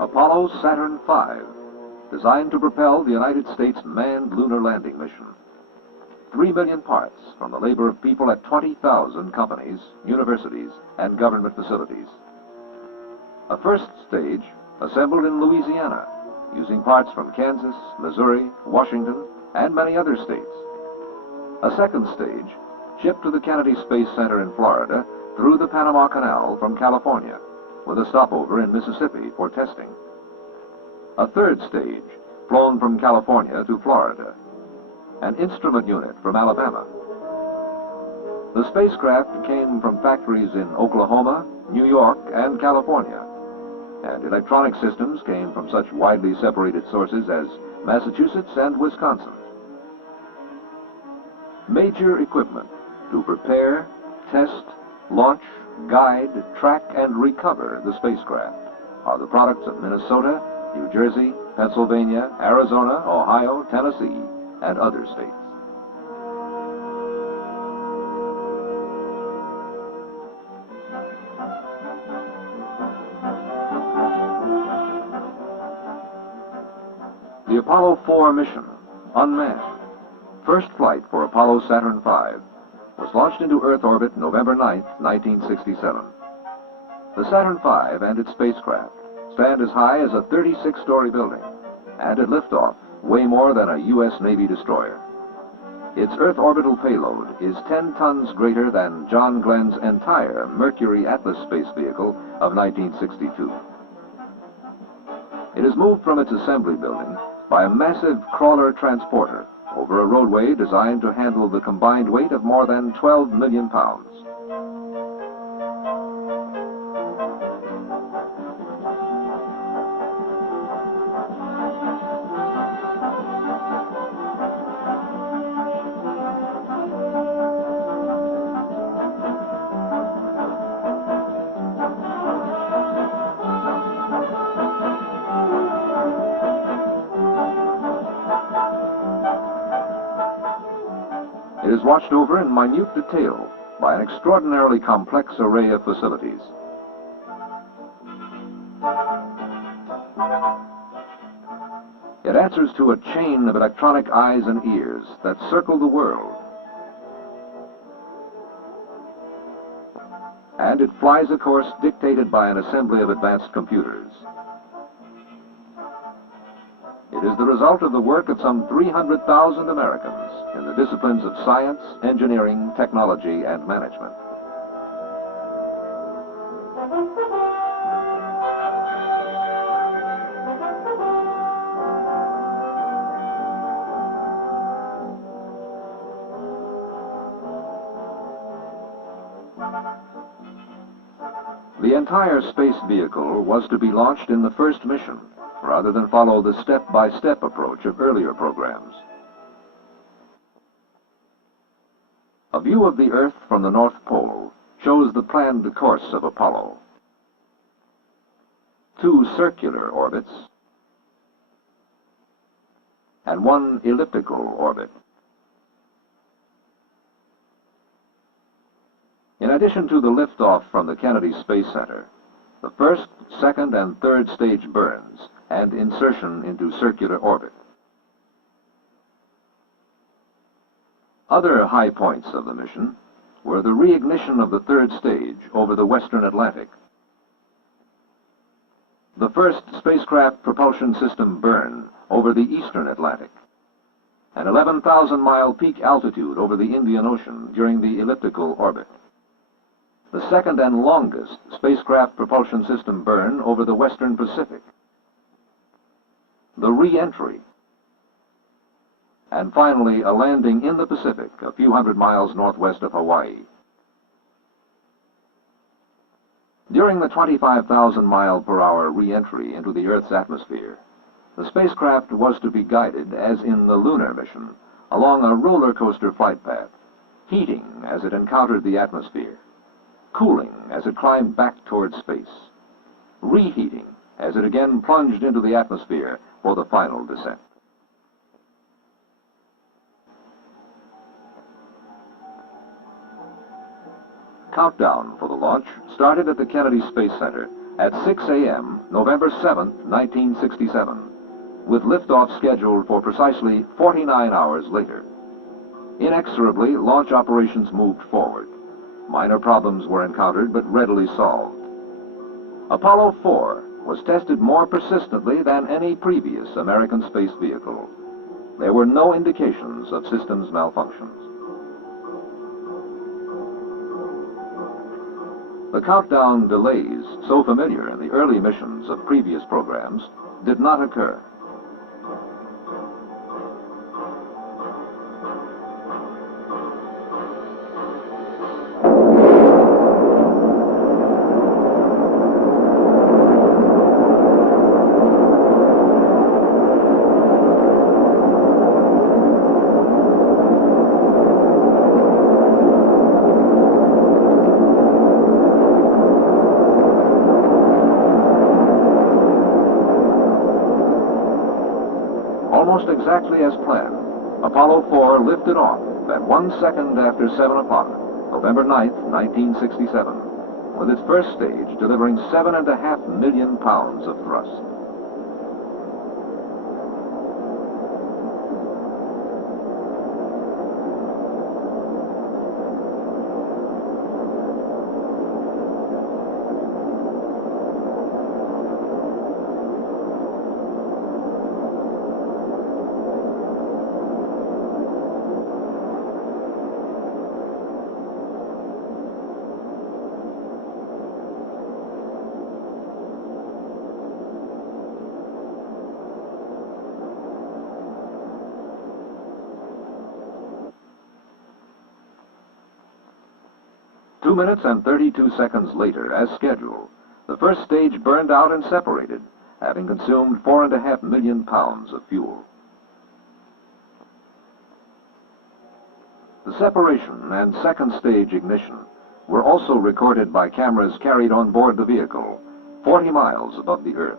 Apollo Saturn V, designed to propel the United States manned lunar landing mission. 3 million parts from the labor of people at 20,000 companies, universities, and government facilities. A first stage assembled in Louisiana, using parts from Kansas, Missouri, Washington, and many other states. A second stage shipped to the Kennedy Space Center in Florida through the Panama Canal from California, with a stopover in Mississippi for testing. A third stage flown from California to Florida. An instrument unit from Alabama. The spacecraft came from factories in Oklahoma, New York, and California, and electronic systems came from such widely separated sources as Massachusetts and Wisconsin. Major equipment to prepare, test, launch, guide, track, and recover the spacecraft are the products of Minnesota, New Jersey, Pennsylvania, Arizona, Ohio, Tennessee, and other states. The Apollo 4 mission, unmanned, first flight for Apollo Saturn V, was launched into Earth orbit November 9, 1967. The Saturn V and its spacecraft stand as high as a 36-story building, and at liftoff weigh more than a U.S. Navy destroyer. Its Earth orbital payload is 10 tons greater than John Glenn's entire Mercury Atlas space vehicle of 1962. It is moved from its assembly building by a massive crawler transporter over a roadway designed to handle the combined weight of more than 12 million pounds. It is watched over in minute detail by an extraordinarily complex array of facilities. It answers to a chain of electronic eyes and ears that circle the world. And it flies a course dictated by an assembly of advanced computers. It is the result of the work of some 300,000 Americans in the disciplines of science, engineering, technology, and management. The entire space vehicle was to be launched in the first mission, rather than follow the step-by-step approach of earlier programs. A view of the Earth from the North Pole shows the planned course of Apollo. 2 circular orbits and 1 elliptical orbit. In addition to the liftoff from the Kennedy Space Center, the first, second, and third stage burns and insertion into circular orbit. Other high points of the mission were the reignition of the third stage over the Western Atlantic, the first spacecraft propulsion system burn over the Eastern Atlantic, an 11,000-mile peak altitude over the Indian Ocean during the elliptical orbit, the second and longest spacecraft propulsion system burn over the Western Pacific, the re-entry, and finally a landing in the Pacific a few hundred miles northwest of Hawaii. During the 25,000-mile-per-hour re-entry into the Earth's atmosphere, the spacecraft was to be guided, as in the lunar mission, along a roller coaster flight path, heating as it encountered the atmosphere, cooling as it climbed back toward space, reheating as it again plunged into the atmosphere for the final descent. Countdown for the launch started at the Kennedy Space Center at 6 a.m., November 7, 1967, with liftoff scheduled for precisely 49 hours later. Inexorably, launch operations moved forward. Minor problems were encountered, but readily solved. Apollo 4 was tested more persistently than any previous American space vehicle. There were no indications of systems malfunctions. The countdown delays, so familiar in the early missions of previous programs, did not occur. Almost exactly as planned, Apollo 4 lifted off at 1 second after 7 o'clock, November 9th, 1967, with its first stage delivering 7.5 million pounds of thrust. Two minutes and 32 seconds later, as scheduled, the first stage burned out and separated, having consumed 4.5 million pounds of fuel. The separation and second stage ignition were also recorded by cameras carried on board the vehicle, 40 miles above the Earth.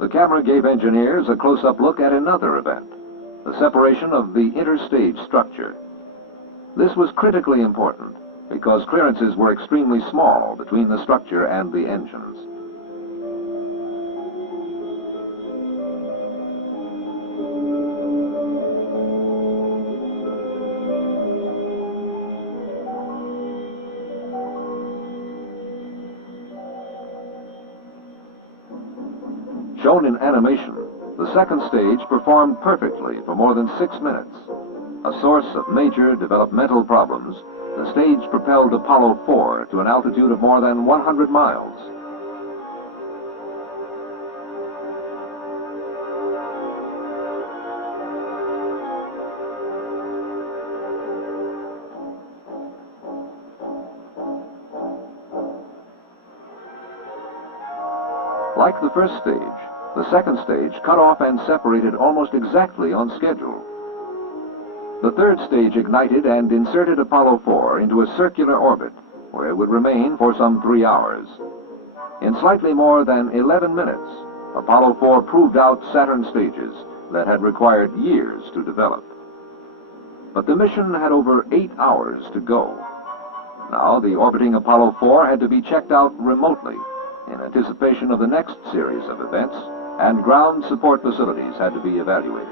The camera gave engineers a close-up look at another event, the separation of the interstage structure. This was critically important because clearances were extremely small between the structure and the engines. Shown in animation, the second stage performed perfectly for more than 6 minutes. A source of major developmental problems, the stage propelled Apollo 4 to an altitude of more than 100 miles. Like the first stage, the second stage cut off and separated almost exactly on schedule. The third stage ignited and inserted Apollo 4 into a circular orbit, where it would remain for some 3 hours. In slightly more than 11 minutes, Apollo 4 proved out Saturn stages that had required years to develop. But the mission had over 8 hours to go. Now the orbiting Apollo 4 had to be checked out remotely in anticipation of the next series of events, and ground support facilities had to be evaluated.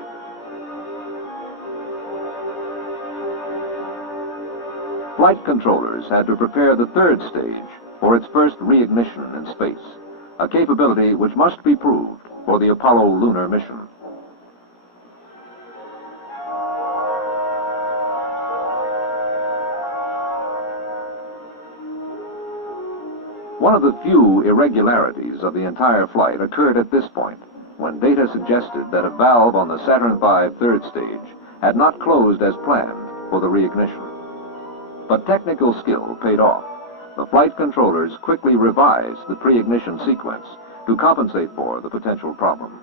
Flight controllers had to prepare the third stage for its first reignition in space, a capability which must be proved for the Apollo lunar mission. One of the few irregularities of the entire flight occurred at this point, when data suggested that a valve on the Saturn V third stage had not closed as planned for the reignition. But technical skill paid off. The flight controllers quickly revised the pre-ignition sequence to compensate for the potential problem.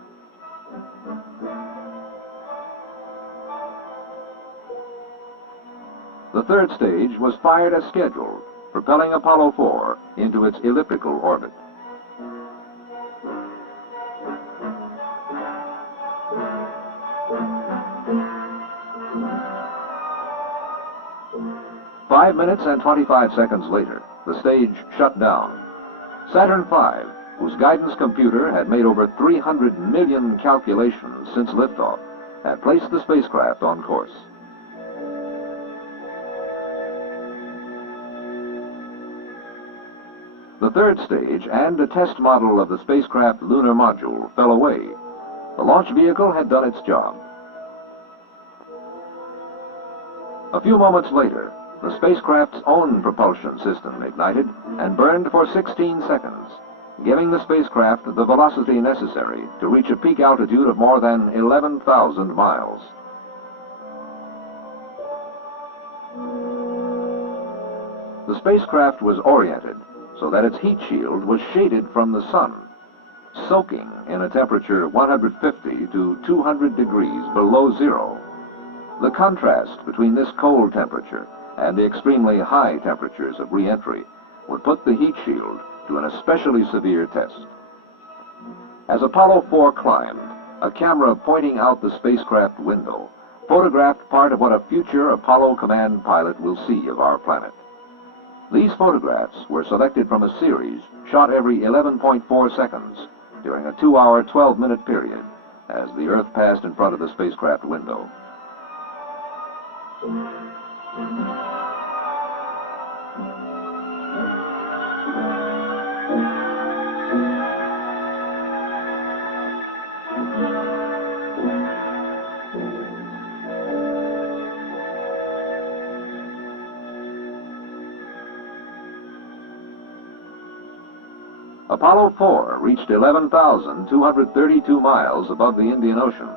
The third stage was fired as scheduled, propelling Apollo 4 into its elliptical orbit. "5 minutes and 25 seconds later, the stage shut down. Saturn V, whose guidance computer had made over 300 million calculations since liftoff, had placed the spacecraft on course. The third stage and a test model of the spacecraft lunar module fell away. The launch vehicle had done its job. A few moments later, the spacecraft's own propulsion system ignited and burned for 16 seconds, giving the spacecraft the velocity necessary to reach a peak altitude of more than 11,000 miles. The spacecraft was oriented so that its heat shield was shaded from the sun, soaking in a temperature 150 to 200 degrees below zero. The contrast between this cold temperature and the extremely high temperatures of re-entry would put the heat shield to an especially severe test. As Apollo 4 climbed, a camera pointing out the spacecraft window photographed part of what a future Apollo command pilot will see of our planet. These photographs were selected from a series shot every 11.4 seconds during a 2-hour, 12-minute period as the Earth passed in front of the spacecraft window. Apollo 4 reached 11,232 miles above the Indian Ocean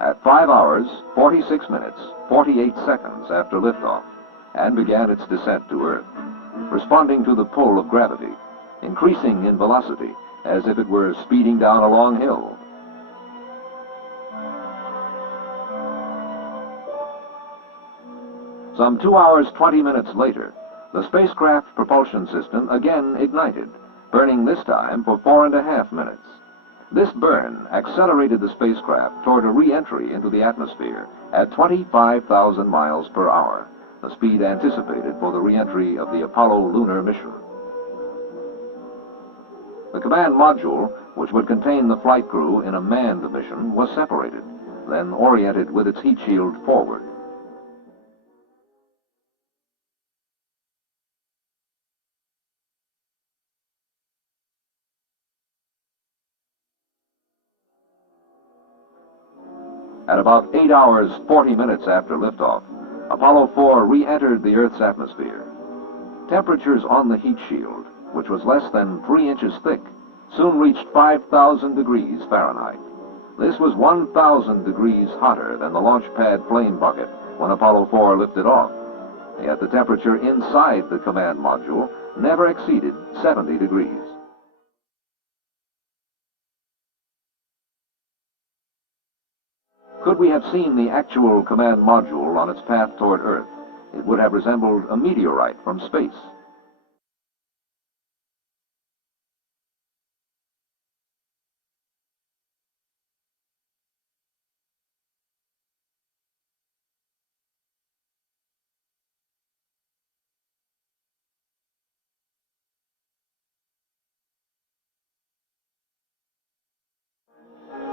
at 5 hours, 46 minutes, 48 seconds after liftoff, and began its descent to Earth, responding to the pull of gravity, increasing in velocity as if it were speeding down a long hill. Some 2 hours, 20 minutes later, the spacecraft propulsion system again ignited, burning this time for 4.5 minutes. This burn accelerated the spacecraft toward a re-entry into the atmosphere at 25,000 miles per hour, the speed anticipated for the re-entry of the Apollo lunar mission. The command module, which would contain the flight crew in a manned mission, was separated, then oriented with its heat shield forward. At about 8 hours, 40 minutes after liftoff, Apollo 4 re-entered the Earth's atmosphere. Temperatures on the heat shield, which was less than 3 inches thick, soon reached 5,000 degrees Fahrenheit. This was 1,000 degrees hotter than the launch pad flame bucket when Apollo 4 lifted off. Yet the temperature inside the command module never exceeded 70 degrees. Could we have seen the actual command module on its path toward Earth, it would have resembled a meteorite from space.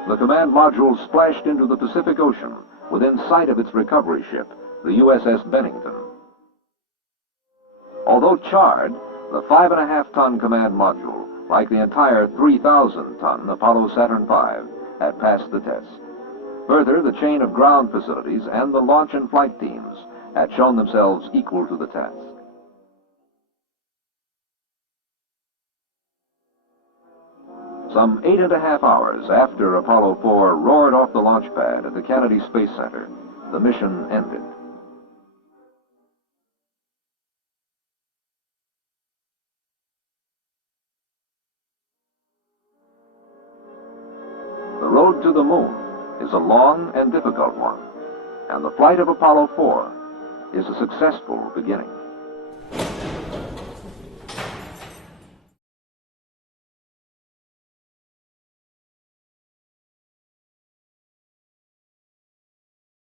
The command module splashed into the Pacific Ocean within sight of its recovery ship, the USS Bennington. Although charred, the 5.5-ton command module, like the entire 3,000-ton Apollo Saturn V, had passed the test. Further, the chain of ground facilities and the launch and flight teams had shown themselves equal to the task. Some 8.5 hours after Apollo 4 roared off the launch pad at the Kennedy Space Center, the mission ended. The road to the moon is a long and difficult one, and the flight of Apollo 4 is a successful beginning.